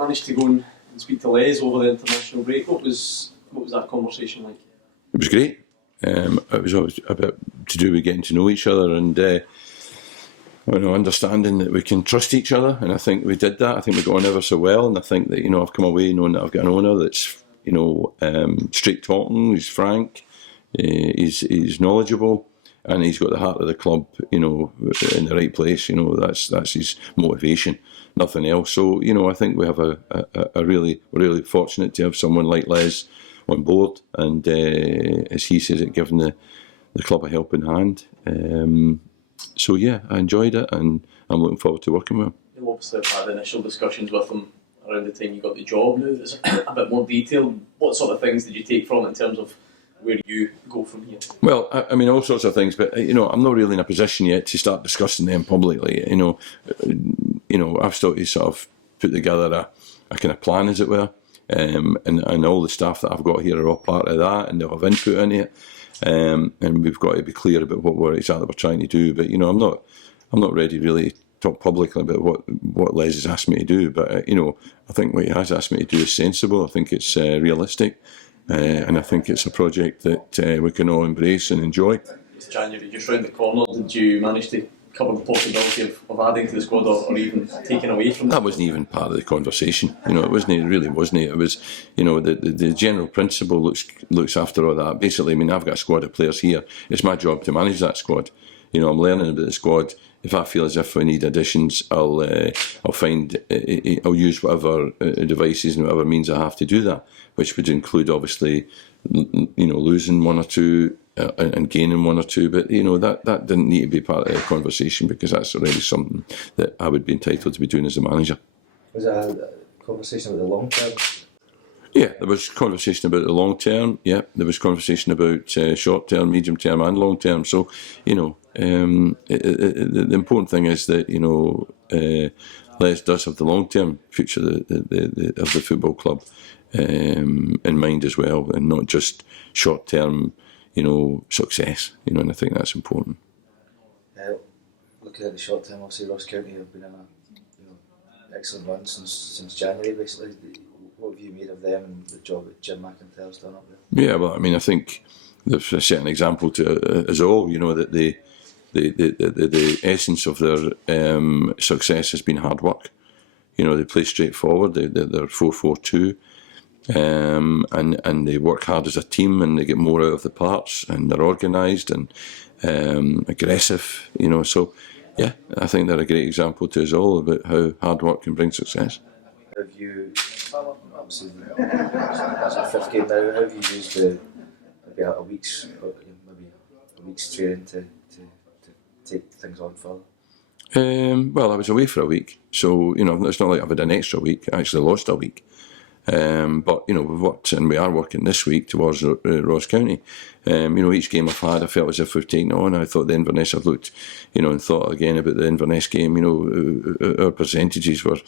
managed to go and speak to Les over the international break. What was that conversation like? It was great. It was always a bit to do with getting to know each other and understanding that we can trust each other. And I think we did that. I think we got on ever so well. And I think that I've come away knowing that I've got an owner that's straight talking. He's frank. He's knowledgeable. And he's got the heart of the club, in the right place. That's his motivation, nothing else. So, I think we have we're really fortunate to have someone like Les on board, and as he says it, giving the club a helping hand. So yeah, I enjoyed it, and I'm looking forward to working with him. You obviously have had initial discussions with him around the time you got the job. Now that's a bit more detailed. What sort of things did you take from it in terms of where you go from here? Well, I mean, all sorts of things, but I'm not really in a position yet to start discussing them publicly. I've still to sort of put together a kind of plan, as it were, and all the staff that I've got here are all part of that, and they'll have input in it, and we've got to be clear about what exactly we're trying to do. But I'm not ready really to talk publicly about what Les has asked me to do. But I think what he has asked me to do is sensible. I think it's realistic. And I think it's a project that we can all embrace and enjoy. It's January, just round the corner. Did you manage to cover the possibility of adding to the squad or even taking away from it? That wasn't even part of the conversation. It really wasn't. It was, the general principle looks after all that. Basically, I mean, I've got a squad of players here. It's my job to manage that squad. I'm learning about the squad. If I feel as if we need additions, I'll use whatever devices and whatever means I have to do that, which would include obviously, losing one or two and gaining one or two. But that didn't need to be part of the conversation, because that's already something that I would be entitled to be doing as a manager. Was it a conversation about the long term? Yeah, there was conversation about the long term. Yeah, there was conversation about short term, medium term, and long term. So, the important thing is that Les does have the long term future of the football club in mind as well, and not just short term, success. And I think that's important. Looking at the short term, obviously Ross County have been in a excellent run since January, basically. What have you made of them and the job that Jim McIntyre's done up there? Yeah, well, I mean, I think there's a certain example to us all. That the essence of their success has been hard work. They play straightforward. They're 4-4-2, and they work hard as a team, and they get more out of the parts, and they're organised and aggressive. So yeah, I think they're a great example to us all about how hard work can bring success. Have you, obviously, that's our fifth game now, how have you used maybe a week's training to take things on further? Well, I was away for a week, so it's not like I've had an extra week. I actually lost a week, but we've worked, and we are working this week towards Ross County. Each game I've had, I felt as if we've taken it on. I thought the Inverness, I've looked, and thought again about the Inverness game. Our percentages were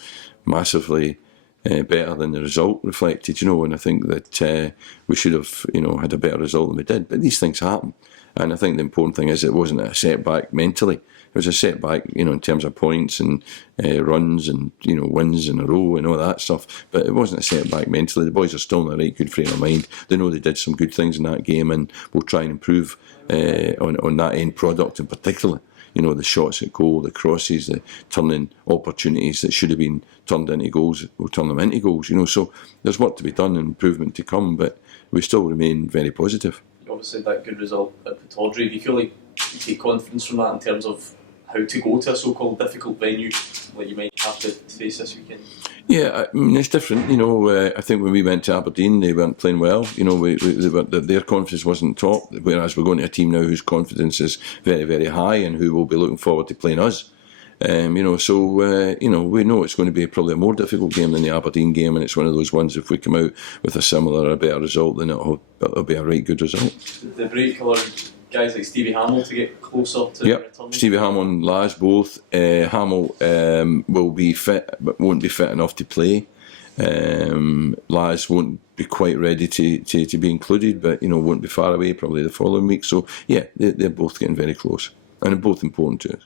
massively better than the result reflected. And I think that we should have, had a better result than we did. But these things happen, and I think the important thing is it wasn't a setback mentally. It was a setback, in terms of points and runs and wins in a row and all that stuff. But it wasn't a setback mentally. The boys are still in a right good frame of mind. They know they did some good things in that game, and we'll try and improve on that end product in particular. The shots at goal, the crosses, the turning opportunities that should have been turned into goals, we'll turn them into goals. So there's work to be done and improvement to come, but we still remain very positive. You obviously had that good result at Pittodrie. Do you feel like you take confidence from that in terms of how to go to a so-called difficult venue like you might have to face this weekend? Yeah, I mean, it's different. I think when we went to Aberdeen, they weren't playing well. Their confidence wasn't top, whereas we're going to a team now whose confidence is very, very high and who will be looking forward to playing us. We know it's going to be probably a more difficult game than the Aberdeen game, and it's one of those ones, if we come out with a similar or a better result, then it'll be a right good result. The break allowed guys like Stevie Hamill to get closer to returning? Stevie Hamill and Laz both. Hamill will be fit, but won't be fit enough to play. Laz won't be quite ready to be included, but won't be far away, probably the following week. So yeah, they're both getting very close, and they're both important to us.